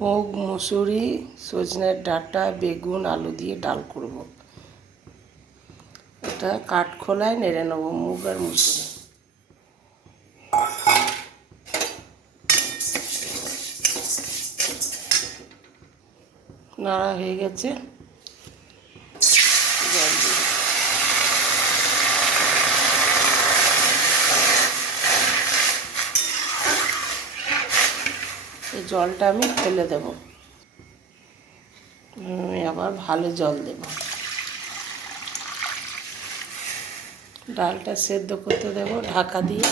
মুগ, মুসুরি, সজনের ডাঁটা, বেগুন, আলু দিয়ে ডাল করব। এটা কাঠখোলায় নেড়ে নেব মুগ আর মুসুরি। নাড়া হয়ে গেছে, জল দিয়ে এই জলটা আমি ফেলে দেব। আমি আবার ভালো জল দেব। ডালটা সেদ্ধ করতে দেব ঢাকা দিয়ে।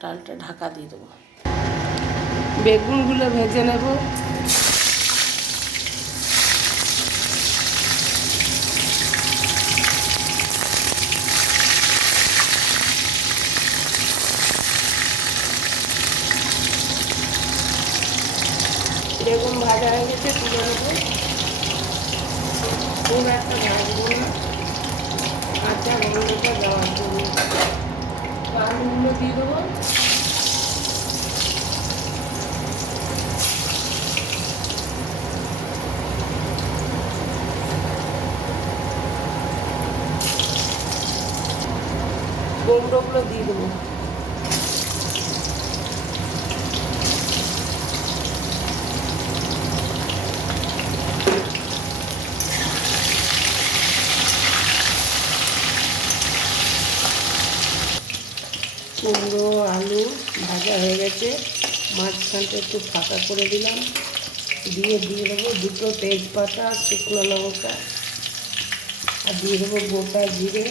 ডালটা ঢাকা দিয়ে দেবো। বেগুনগুলো ভেজে নেব। বেগুন ভাজা হয়ে গেছে, তুলে নেবো। খুব একটা ভাজবো না, কাঁচা গন্ধটা দেওয়ার জন্য। আলুগুলো দিয়ে দেবো। কুমড়োগুলো দিয়ে দেবো। কুমড়ো আলু ভাজা হয়ে গেছে, মাঝখানটা একটু ফাঁকা করে দিলাম। দিয়ে দেবো দুটো তেজপাতা, শুকনো লঙ্কা, আর দিয়ে দেবো গোটা জিরে।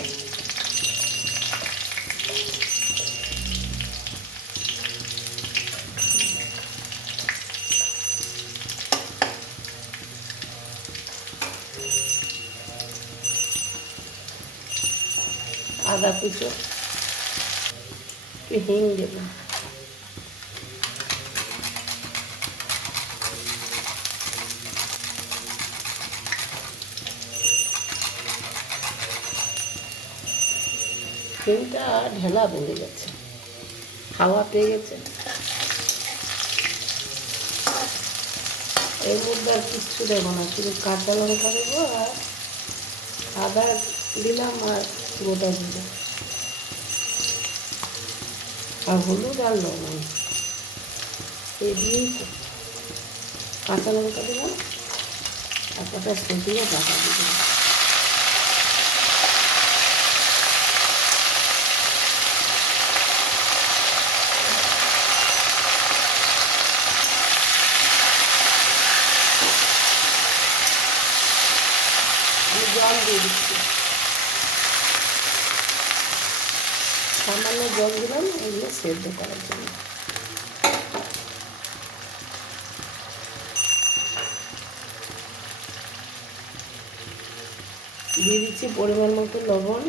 আদা কুচো, একটু হিং দেবো। হিংটা ঢেলা বেড়ে গেছে, হাওয়া পেয়ে গেছে। এর মধ্যে আর কিচ্ছু দেবো না, শুধু কাঁচা লঙ্কা দেবো আর আদা দিলাম আর গোটা জিরে আর হলুদ আর লবণ। এই দিয়েই কাঁচা লঙ্কা দিলাম আর কটা সজিয়ে ডাটা দিলাম। জল দিয়ে দিচ্ছি, সামান্য জল দিলাম এগুলো সেদ্ধ করার জন্য। দিয়ে দিচ্ছি পরিমাণ মতো লবণ,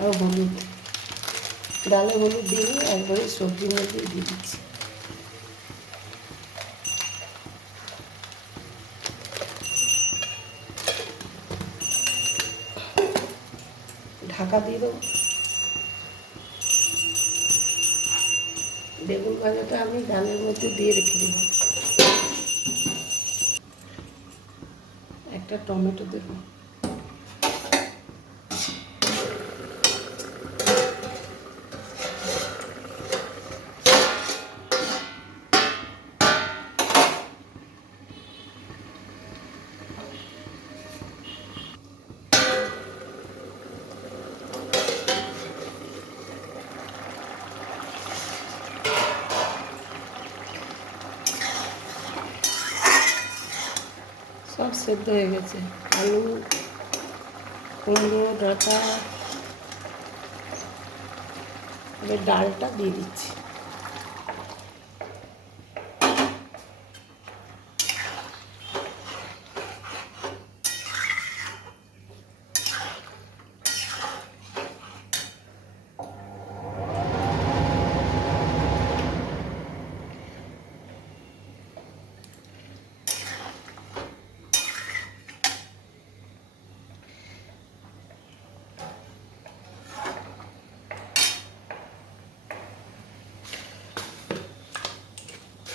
আর হলুদ। ডালে হলুদ দিইনি, একবারে সবজির মধ্যে দিয়ে দিচ্ছি। ঢাকা দিয়ে দেবো। বেগুন ভাজাটা আমি ডালের মধ্যে দিয়ে রেখে দিলাম। একটা টমেটো দেবো। সব সেদ্ধ হয়ে গেছে, আলু, কুমড়ো, ডাঁটা। এবার ডালটা দিয়ে দিচ্ছি।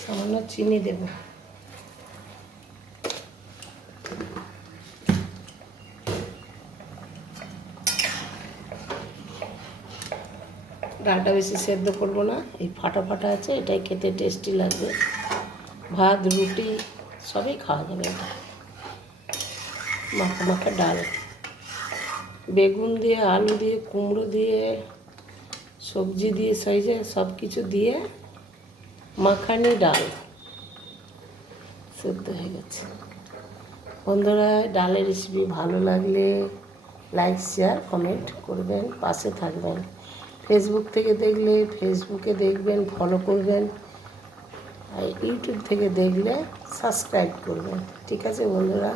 সামান্য চিনি দেব। ডালটা বেশি সেদ্ধ করবো না, এই ফাটা ফাটা আছে, এটাই খেতে টেস্টি লাগবে। ভাত রুটি সবই খাওয়া যাবে এটা। মাখা মাখা ডাল, বেগুন দিয়ে, আলু দিয়ে, কুমড়ো দিয়ে, সবজি দিয়ে, সেই যে সব কিছু দিয়ে মাখানি ডাল সেদ্ধ হয়ে গেছে। বন্ধুরা, ডালের রেসিপি ভালো লাগলে লাইক শেয়ার কমেন্ট করবেন, পাশে থাকবেন। ফেসবুক থেকে দেখলে ফেসবুকে দেখবেন, ফলো করবেন। আর ইউটিউব থেকে দেখলে সাবস্ক্রাইব করবেন। ঠিক আছে বন্ধুরা,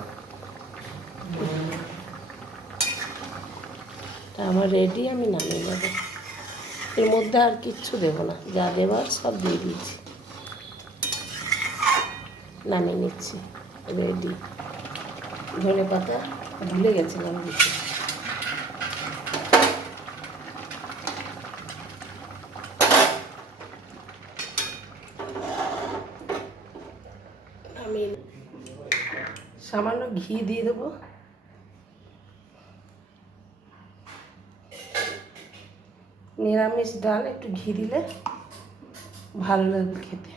তা আমার রেডি, আমি নামিয়ে নেব। এর মধ্যে আর কিচ্ছু দেবো না, যা দেবার সব দিয়ে দিয়েছি, নামিয়ে নিচ্ছি। রেডি। ধনে পাতা ভুলে গেছিলাম দিতে। আমি সামান্য ঘি দিয়ে দেবো। নিরামিষ ডাল একটু ঘি দিলে ভালো লাগবে খেতে।